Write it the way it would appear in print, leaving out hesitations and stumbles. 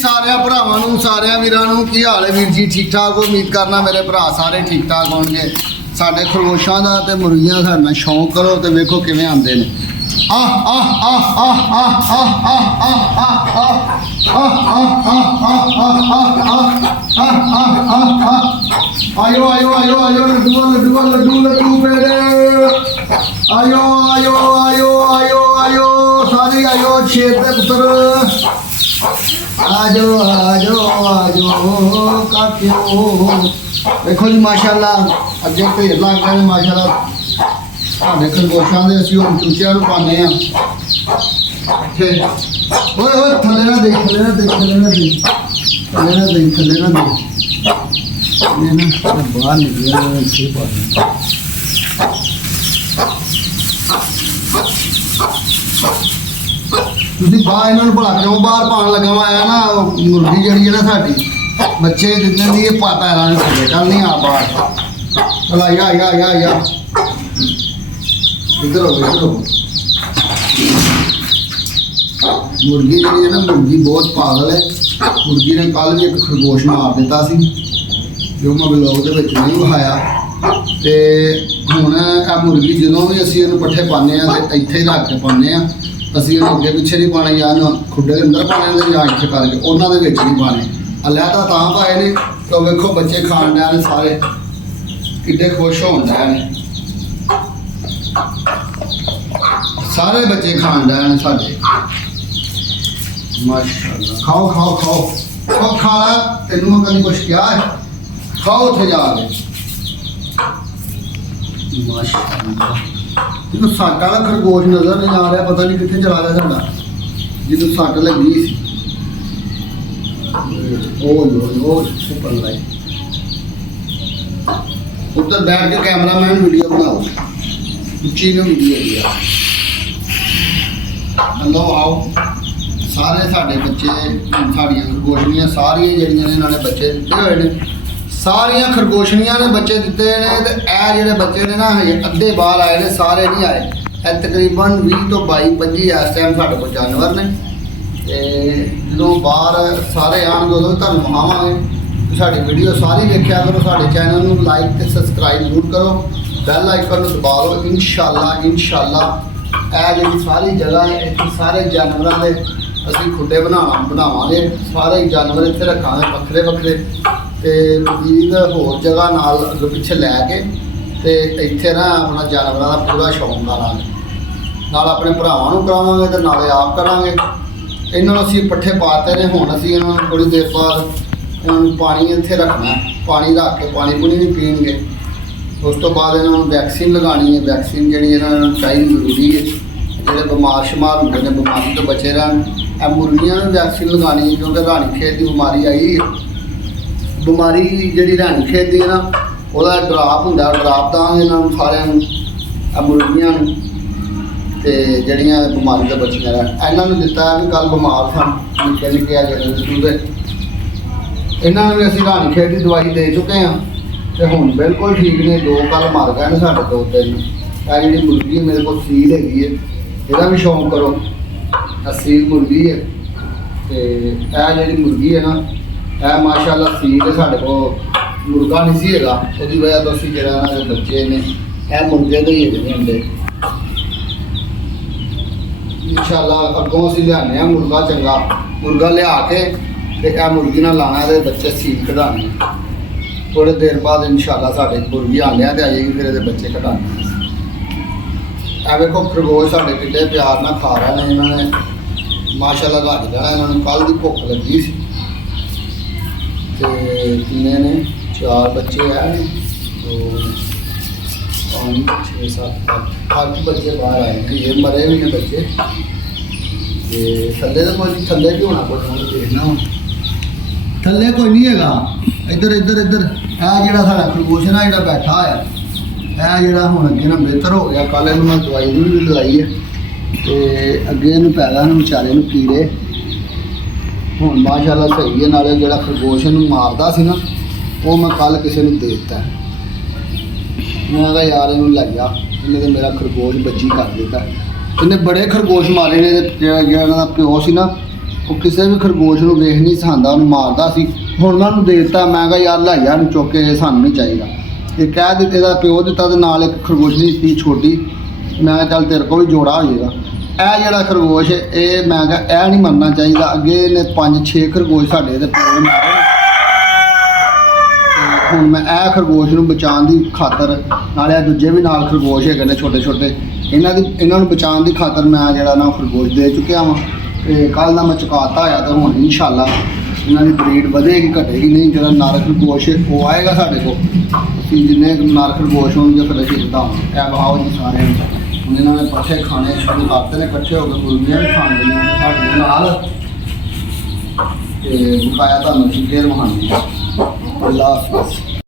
सारे भरावां सारे वीरां की हाल है वीर जी? ठीक ठाक हो? उम्मीद करना मेरे भरा सारे ठीक ठाक होंगे। साढ़े खरगोशों का तो मुर्गियां साढ़े शौक करो तो वेखो किवें आंदे ने। आयो आयो आयो आयो लड्डू लड्डू लड्डू लड्डू पेड़े आयो आयो आयो आयो आयो सारे आयो शेर के पुत्र आजो आजो आजो काक्यो। देखो जी माशाल्लाह अगे ढेर लग गए माशाल्लाह साढ़े खरगोशों के असं हम चूचिया पाने थले ना देख थले ना देख थले ना देख थले ना देख थले ना देख बाहर निकलिया बाहर इन्होंने भला क्यों बाहर पान लगा हुआ है ना मुर्गी जी है ना साड़ी बच्चे जितने दी पता है थले कल नहीं आ बाहर चल आया इधर हो मुर्गी जी है ना मुर्गी बहुत पागल है। मुर्गी ने कल भी एक खरगोश मार दिता सी जो मैं ब्लॉग के नहीं विखाया तो हुण आ मुर्गी जो भी असीं इहनूं पट्ठे पाने तो इत्थे ही रख के पाने असीं इहनूं अगे पिछे नहीं पाने या खुड्डे के अंदर पाने या इत्थे करके उन्हां दे विच नहीं पाने। अलहदा तां पाए ने तो वेखो बच्चे खाण डे ने सारे किड्डे खुश होण डे ने सारे बच्चे खाण डे ने साडे माशाअल्लाह। खाओ खाओ खाओ और खाना तेनों मैं कभी कुछ क्या है खाओ थे जाके माशाअल्लाह। जो सट वाला खरगोश नजर नहीं आ रहा पता नहीं कितने चला रहा साडा जो सट लगी सी सुपर लाइट उधर बैठ के कैमरामैन वीडियो बनाओ उच्ची ने वीडियो दिया हेलो आओ सारे साढ़े बच्चे साड़ियाँ खरगोशनियाँ सारिया जड़ियाँ ने इन्होंने बच्चे दिते हुए ने सारिया खरगोशनियाँ ने बच्चे दिते हैं तो यह जोड़े बच्चे ने ना अद्धे बाहर आए ने सारे नहीं आए तकरीबन 20 तो 22-25 इस टाइम साढ़े को जानवर ने जो बाहर सारे आएंगे उदों तुहानूं विखावांगे। साड़ी वीडियो सारी देखा करो साढ़े चैनल में लाइक तो सबसक्राइब जरूर करो बैल आइकन दबा लो इंशाअल्लाह यह जी सारी जगह है इतने सारे जानवरों के असीं खुड्डे बनावांगे सारे जानवर इत्थे रखांगे वक्रे वक्रे ते मजीद होर जगह नाल अगे पिछे लैके ते इत्थे ना अपना जानवरों का पूरा शौक करांगे नाल अपने भरावां नूं करावांगे ते नाले आप करांगे। इन्होंने असीं पट्ठे पाते ने हुण असीं इन्होंने थोड़ी देर बाद इन्होंने पानी इत्थे रखना पानी रख के पानी पूनी नहीं पीणगे उस तो बाद इन्होंने वैक्सीन लगानी है वैक्सीन जिहड़ी इन्होंने चाहिदी जरूरी है जिहड़े बीमार शमार होंदे ने बीमारी तो बचे रहन। मुर्गियां नूं वैक्सीन लगानी है क्योंकि रानीखेत की बीमारी आई बीमारी जिहड़ी रानीखेत दी है ना ਉਹਦਾ ਡਰਾਪ ਹੁੰਦਾ ਡਰਾਪ ਦਾਂਗੇ ਇਹਨਾਂ ਨੂੰ ਸਾਰਿਆਂ ਨੂੰ ਮੁਰਗੀਆਂ ਨੂੰ ਤੇ ਜਿਹੜੀਆਂ ਬਿਮਾਰੀ ਤੋਂ ਬਚੀਆਂ ਰਹਿਣ। ਇਹਨਾਂ ਨੂੰ ਦਿੱਤਾ ਵੀ ਕੱਲ ਬਿਮਾਰ ਸਨ ਨਿੱਕੇ ਨਿੱਕੇ ਆ ਜਿਹੜੇ ਦੂਦੇ ਇਹਨਾਂ ਨੂੰ ਵੀ ਅਸੀਂ ਰਾਨੀਖੇਤ ਦੀ ਦਵਾਈ ਦੇ ਚੁੱਕੇ ਹਾਂ ਤੇ ਹੁਣ ਬਿਲਕੁਲ ਠੀਕ ਨੇ। ਦੋ ਕੱਲ ਮਰ ਗਏ ਨੇ ਸਾਡੇ ਦੋ ਤਿੰਨ। ਇਹ ਜਿਹੜੀ ਮੁਰਗੀ ਹੈ ਮੇਰੇ ਕੋਲ ਸੀਲ ਹੈਗੀ ਹੈ ਇਹਦਾ ਵੀ ਸ਼ੌਂਕ ਕਰੋ ਸੀਲ ਮੁਰਗੀ ਹੈ ਤੇ ਇਹ ਜਿਹੜੀ ਮੁਰਗੀ ਹੈ ਨਾ ਇਹ ਮਾਸ਼ਾਅੱਲਾ ਸੀਲ ਹੈ ਸਾਡੇ ਕੋਲ मुर्गा नहीं सी है उसकी वजह तो असी जो बच्चे ने यह मुर्गे के ही है अंडे इंशाअल्लाह अगों असी लिया मुर्गा चंगा मुर्गा लिया के मुर्गी ना लाना तो बच्चे सील कढ़ाने थोड़े देर बाद इंशाअल्लाह साढ़े मुर्गी आने आ जाएगी फिर ये बच्चे कढ़ाने। ए वेखो खरगोश साढ़े किड्डे प्यार ना खा रहे हैं इन्होंने माशाअल्लाह रज जाना इन्होंने कल की भुख लगी सी किन्ने ने 4 बच्चे हैं तो 5 6 7 8 बच्चे बाहर आए हैं ये मरे भी हैं बच्चे थले तो कोई थले भी होना कुछ देखना थले कोई नहीं है इधर इधर इधर यह जो साढ़ा खरगोश है ना जो बैठा है यह जो हम अगे ना बेहतर हो गया कल इन मैं दवाई भी लगाई है तो अगे इन पैदा बेचारे कीड़े हूँ माशाअल्लाह सही है नाले जो खरगोश इन मारता सी ना वो मैं कल किसी ने दे दिता मैं कहा यार इन लै जा इन्हें तो मेरा खरगोश बच्ची कर दिता इन्हें बड़े खरगोश मारे ने जो प्यो सी ना ਉਹ ਕਿਸੇ ਵੀ ਖਰਗੋਸ਼ ਨੂੰ ਵੇਖ ਨਹੀਂ ਸਹਾਂਦਾ, ਉਹਨੂੰ ਮਾਰਦਾ ਸੀ। ਹੁਣ ਮੈਂ ਉਹਨੂੰ ਦੇ ਦਿੱਤਾ, ਮੈਂ ਕਿਹਾ ਯਾਰ ਲੈ ਜਾ ਇਹਨੂੰ ਚੁੱਕ ਕੇ, ਇਹ ਸਾਨੂੰ ਨਹੀਂ ਚਾਹੀਦਾ। ਇਹ ਕਹਿ ਦਿੱਤੇ, ਇਹਦਾ ਪਿਓ ਦਿੱਤਾ ਤੇ ਨਾਲ ਇੱਕ ਖਰਗੋਸ਼ਣੀ ਸੀ ਛੋਟੀ। ਮੈਂ ਕਿਹਾ ਚੱਲ ਤੇਰੇ ਕੋਲ ਵੀ ਜੋੜਾ ਹੋ ਜਾਏਗਾ। ਇਹ ਜਿਹੜਾ ਖਰਗੋਸ਼ ਇਹ ਮੈਂ ਕਿਹਾ ਇਹ ਨਹੀਂ ਮਰਨਾ ਚਾਹੀਦਾ। ਅੱਗੇ ਇਹਨੇ 5-6 ਖਰਗੋਸ਼ ਸਾਡੇ ਇਹਦੇ ਪਿਓ ਨੇ ਮਾਰੇ। ਤੇ ਹੁਣ ਮੈਂ ਇਹ ਖਰਗੋਸ਼ ਨੂੰ ਬਚਾਉਣ ਦੀ ਖਾਤਰ, ਨਾਲੇ ਇਹ ਦੂਜੇ ਵੀ ਨਾਲ ਖਰਗੋਸ਼ ਹੈਗੇ ਨੇ ਛੋਟੇ ਛੋਟੇ, ਇਹਨਾਂ ਨੂੰ ਬਚਾਉਣ ਦੀ ਖਾਤਰ ਮੈਂ ਜਿਹੜਾ ਨਾ ਖਰਗੋਸ਼ ਦੇ ਚੁੱਕਿਆ ਵਾਂ। ਤੇ ਕੱਲ੍ਹ ਦਾ ਮੈਂ ਚੁਕਾਤਾ ਹੋਇਆ, ਤੇ ਹੁਣ ਇਨਸ਼ਾਅੱਲਾ ਇਹਨਾਂ ਦੀ ਬਰੀਡ ਵਧੇਗੀ ਘਟੇਗੀ ਨਹੀਂ। ਜਿਹੜਾ ਨਰ ਖਰਗੋਸ਼ ਉਹ ਆਏਗਾ ਸਾਡੇ ਕੋਲ, ਅਸੀਂ ਜਿੰਨੇ ਨਰ ਖਰਗੋਸ਼ ਹੋਣਗੇ ਫਿਰ ਅਸੀਂ ਵਧਾਵਾਂਗੇ। ਇਹ ਬਹਾਓ ਜੀ ਸਾਰਿਆਂ ਨੂੰ। ਹੁਣ ਇਹਨਾਂ ਨੇ ਪੱਠੇ ਖਾਣੇ ਸ਼ੁਰੂ ਕਰਤੇ ਨੇ, ਇਕੱਠੇ ਹੋ ਕੇ ਮੁਰਗੀਆਂ ਵੀ ਖਾਣ ਗਈਆਂ ਸਾਡੇ ਨਾਲ। ਤੇ ਬਕਾਇਆ ਤੁਹਾਨੂੰ ਅਸੀਂ ਫੇਰ ਵਹਾਂਗੇ। ਅੱਲਾਹ ਹਾਫਿਜ਼।